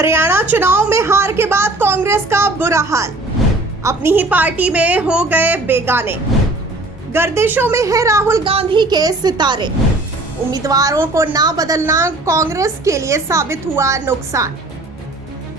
हरियाणा चुनाव में हार के बाद कांग्रेस का बुरा हाल। अपनी ही पार्टी में हो गए बेगाने। गर्दिशों में है राहुल गांधी के सितारे। उम्मीदवारों को ना बदलना कांग्रेस के लिए साबित हुआ नुकसान।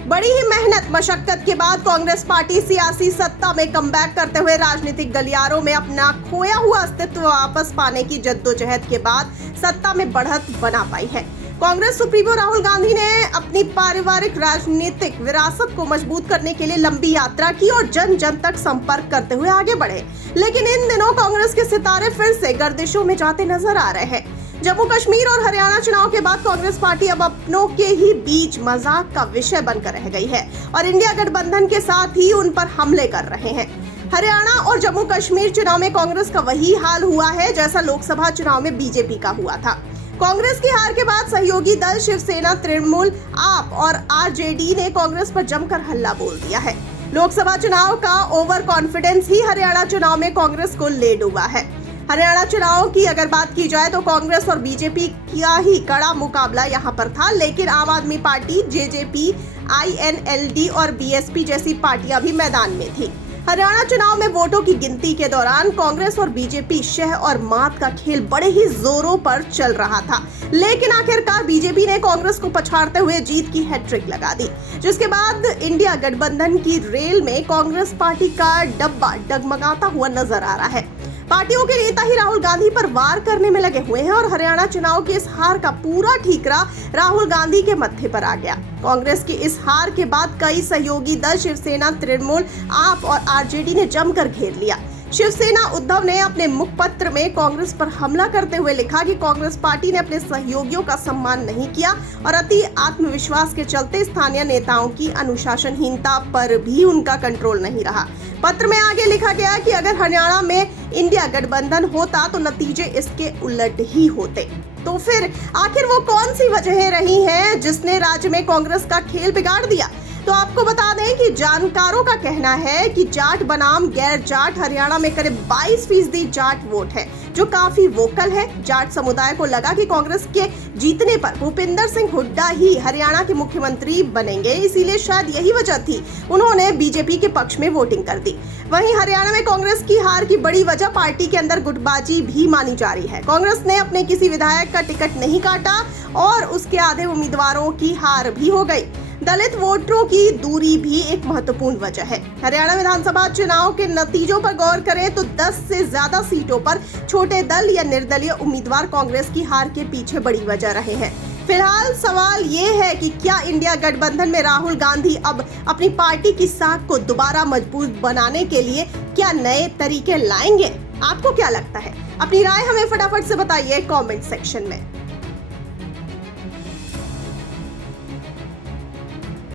बड़ी ही मेहनत मशक्कत के बाद कांग्रेस पार्टी सियासी सत्ता में कमबैक करते हुए राजनीतिक गलियारों में अपना खोया हुआ अस्तित्व वापस पाने की जद्दोजहद के बाद सत्ता में बढ़त बना पाई है। कांग्रेस सुप्रीमो राहुल गांधी ने अपनी पारिवारिक राजनीतिक विरासत को मजबूत करने के लिए लंबी यात्रा की और जन जन तक संपर्क करते हुए आगे बढ़े। लेकिन इन दिनों कांग्रेस के सितारे फिर से गर्दिशों में जाते नजर आ रहे हैं। जम्मू कश्मीर और हरियाणा चुनाव के बाद कांग्रेस पार्टी अब अपनों के ही बीच मजाक का विषय बनकर रह गई है और इंडिया गठबंधन के साथ ही उन पर हमले कर रहे हैं। हरियाणा और जम्मू कश्मीर चुनाव में कांग्रेस का वही हाल हुआ है जैसा लोकसभा चुनाव में बीजेपी का हुआ था। कांग्रेस की हार के बाद सहयोगी दल शिवसेना, तृणमूल, आप और आरजेडी ने कांग्रेस पर जमकर हल्ला बोल दिया है। लोकसभा चुनाव का ओवर कॉन्फिडेंस ही हरियाणा चुनाव में कांग्रेस को ले डूबा है। हरियाणा चुनाव की अगर बात की जाए तो कांग्रेस और बीजेपी का ही कड़ा मुकाबला यहां पर था, लेकिन आम आदमी पार्टी, जेजेपी, आईएनएलडी और बीएसपी जैसी पार्टियां भी मैदान में थी। हरियाणा चुनाव में वोटों की गिनती के दौरान कांग्रेस और बीजेपी शह और मात का खेल बड़े ही जोरों पर चल रहा था, लेकिन आखिरकार बीजेपी ने कांग्रेस को पछाड़ते हुए जीत की हैट्रिक लगा दी, जिसके बाद इंडिया गठबंधन की रेल में कांग्रेस पार्टी का डब्बा डगमगाता हुआ नजर आ रहा है। पार्टियों के नेता ही राहुल गांधी पर वार करने में लगे हुए हैं और हरियाणा चुनाव की इस हार का पूरा ठीकरा राहुल गांधी के मत्थे पर आ गया। कांग्रेस की इस हार के बाद कई सहयोगी दल शिवसेना, तृणमूल, आप और आरजेडी ने जमकर घेर लिया। शिवसेना उद्धव ने अपने मुखपत्र में कांग्रेस पर हमला करते हुए लिखा कि कांग्रेस पार्टी ने अपने सहयोगियों का सम्मान नहीं किया और अति आत्मविश्वास के चलते स्थानीय नेताओं की अनुशासनहीनता पर भी उनका कंट्रोल नहीं रहा। पत्र में आगे लिखा गया कि अगर हरियाणा में इंडिया गठबंधन होता तो नतीजे इसके उलट ही होते। तो फिर आखिर वो कौन सी वजहें रही हैं जिसने राज्य में कांग्रेस का खेल बिगाड़ दिया? तो आपको बता दें कि जानकारों का कहना है कि जाट बनाम गैर जाट हरियाणा में करीब 22% जाट वोट है, जो काफी वोकल है। जाट समुदाय को लगा कि कांग्रेस के जीतने पर भूपिंदर सिंह हुड्डा ही हरियाणा के मुख्यमंत्री बनेंगे, इसीलिए शायद यही वजह थी उन्होंने बीजेपी के पक्ष में वोटिंग कर दी। वहीं हरियाणा में कांग्रेस की हार की बड़ी वजह पार्टी के अंदर गुटबाजी भी मानी जा रही है। कांग्रेस ने अपने किसी विधायक का टिकट नहीं काटा और उसके आधे उम्मीदवारों की हार भी हो गई। दलित वोटरों की दूरी भी एक महत्वपूर्ण वजह है। हरियाणा विधानसभा चुनाव के नतीजों पर गौर करें तो 10 से ज्यादा सीटों पर छोटे दल या निर्दलीय उम्मीदवार कांग्रेस की हार के पीछे बड़ी वजह रहे हैं। फिलहाल सवाल ये है कि क्या इंडिया गठबंधन में राहुल गांधी अब अपनी पार्टी की साख को दोबारा मजबूत बनाने के लिए क्या नए तरीके लाएंगे? आपको क्या लगता है? अपनी राय हमें फटाफट से बताइए कमेंट सेक्शन में।